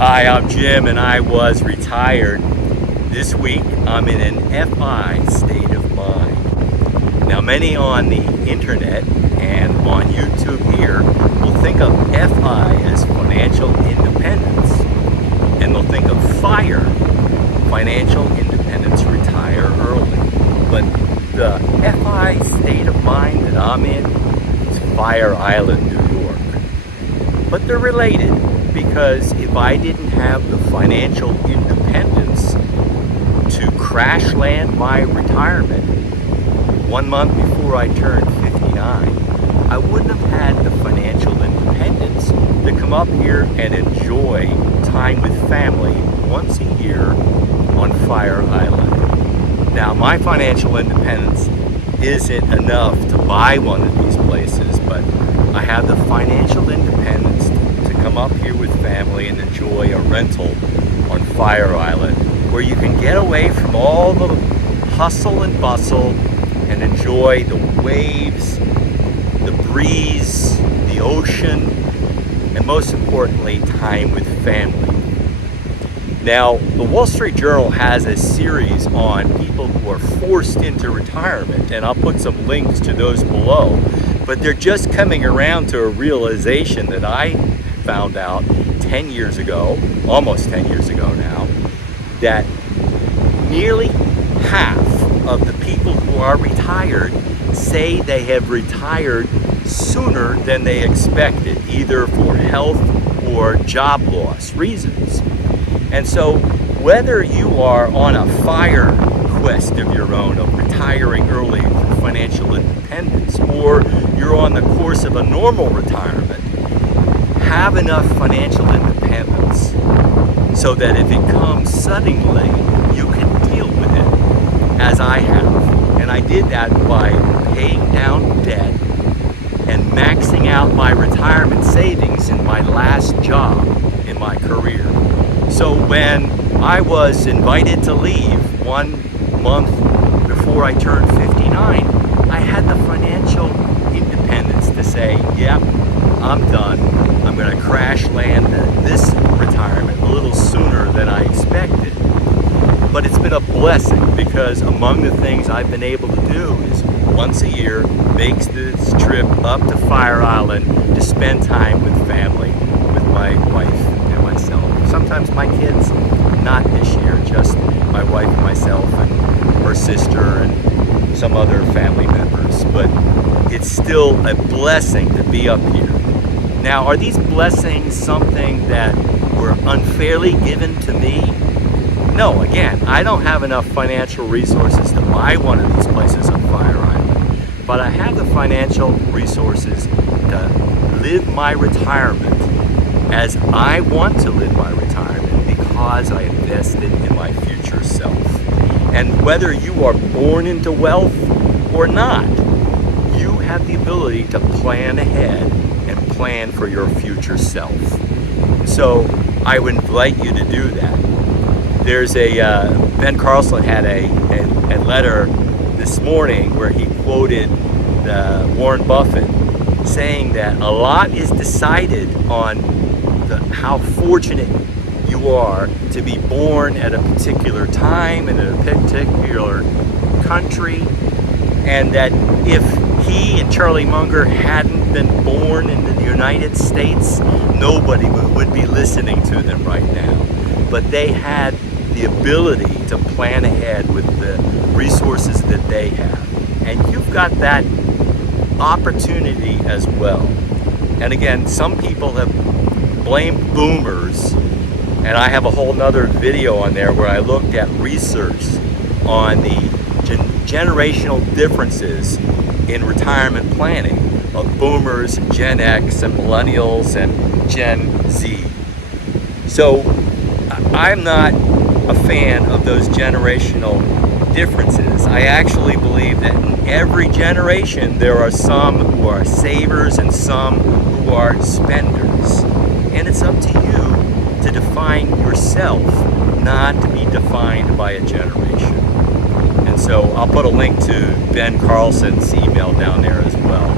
Hi, I'm Jim, and I was retired. This week, I'm in an FI state of mind. Now, many on the internet and on YouTube here will think of FI as financial independence, and they'll think of FIRE, financial independence, retire early. But the FI state of mind that I'm in is Fire Island, New York. But they're related, because if I didn't have the financial independence to crash land my retirement 1 month before I turned 59, I wouldn't have had the financial independence to come up here and enjoy time with family once a year on Fire Island. Now, my financial independence isn't enough to buy one of these places, but I have the financial independence to come up here with family and enjoy a rental on Fire Island, where you can get away from all the hustle and bustle and enjoy the waves, the breeze, the ocean, and most importantly, time with family. Now, the Wall Street Journal has a series on people who are forced into retirement, and I'll put some links to those below. But they're just coming around to a realization that I found out 10 years ago, almost 10 years ago now, that nearly half of the people who are retired say they have retired sooner than they expected, either for health or job loss reasons. And so whether you are on a FIRE quest of your own of retiring early for financial independence, or you're on the course of a normal retirement, have enough financial independence so that if it comes suddenly, you can deal with it, as I have. And I did that by paying down debt and maxing out my retirement savings in my last job in my career. So when I was invited to leave 1 month before I turned 59, I had the financial independence to say, yep, I'm done. I'm going to crash land this retirement a little sooner than I expected. But it's been a blessing, because among the things I've been able to do is once a year make this trip up to Fire Island to spend time with family, with my wife and myself. Sometimes my kids, not this year, just my wife and myself and her sister and some other family members. But it's still a blessing to be up here. Now, are these blessings something that were unfairly given to me? No, again, I don't have enough financial resources to buy one of these places on Fire Island, but I have the financial resources to live my retirement as I want to live my retirement, because I invested in my future self. And whether you are born into wealth or not, you have the ability to plan ahead and plan for your future self. So I would invite you to do that. There's Ben Carlson had a letter this morning where he quoted Warren Buffett saying that a lot is decided on how fortunate you are to be born at a particular time in a particular country, and that if he and Charlie Munger hadn't been born in the United States, nobody would be listening to them right now. But they had the ability to plan ahead with the resources that they have. And you've got that opportunity as well. And again, some people have blamed boomers, and I have a whole nother video on there where I looked at research on the generational differences in retirement planning of boomers, Gen X, and millennials, and Gen Z. So I'm not a fan of those generational differences. I actually believe that in every generation there are some who are savers and some who are spenders. And it's up to you to define yourself, not to be defined by a generation. And so I'll put a link to Ben Carlson's email down there as well.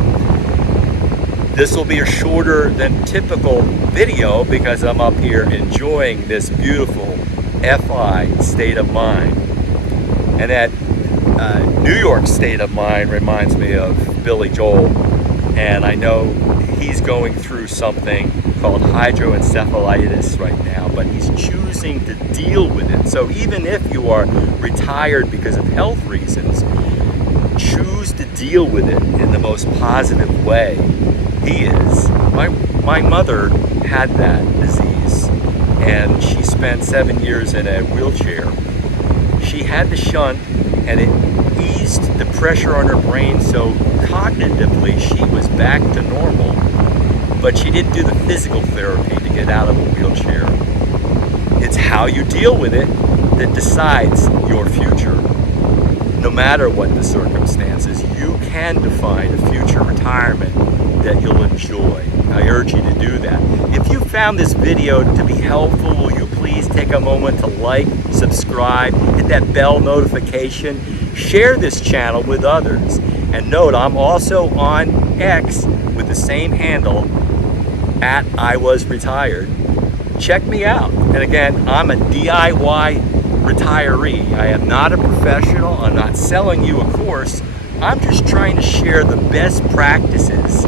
This will be a shorter than typical video because I'm up here enjoying this beautiful FI state of mind. And that New York state of mind reminds me of Billy Joel, and I know he's going through something called hydroencephalitis right now, but he's choosing to deal with it. So even if you are retired because of health reasons, choose to deal with it in the most positive way. He is. My mother had that disease, and she spent 7 years in a wheelchair. She had the shunt, and it eased the pressure on her brain, so cognitively she was back to normal, but she didn't do the physical therapy to get out of a wheelchair. It's how you deal with it that decides your future. No matter what the circumstances, you can define a future retirement that you'll enjoy. I urge you to do that. If you found this video to be helpful, will you please take a moment to like, subscribe, hit that bell notification, share this channel with others. And note, I'm also on X with the same handle, @IWasRetired. Check me out. And again, I'm a DIY retiree. I am not a professional. I'm not selling you a course. I'm just trying to share the best practices,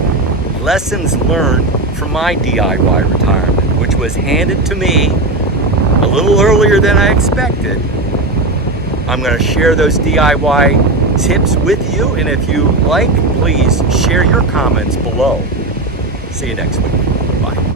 lessons learned from my DIY retirement, which was handed to me a little earlier than I expected. I'm going to share those DIY tips with you, and if you like, please share your comments below. See you next week. Bye.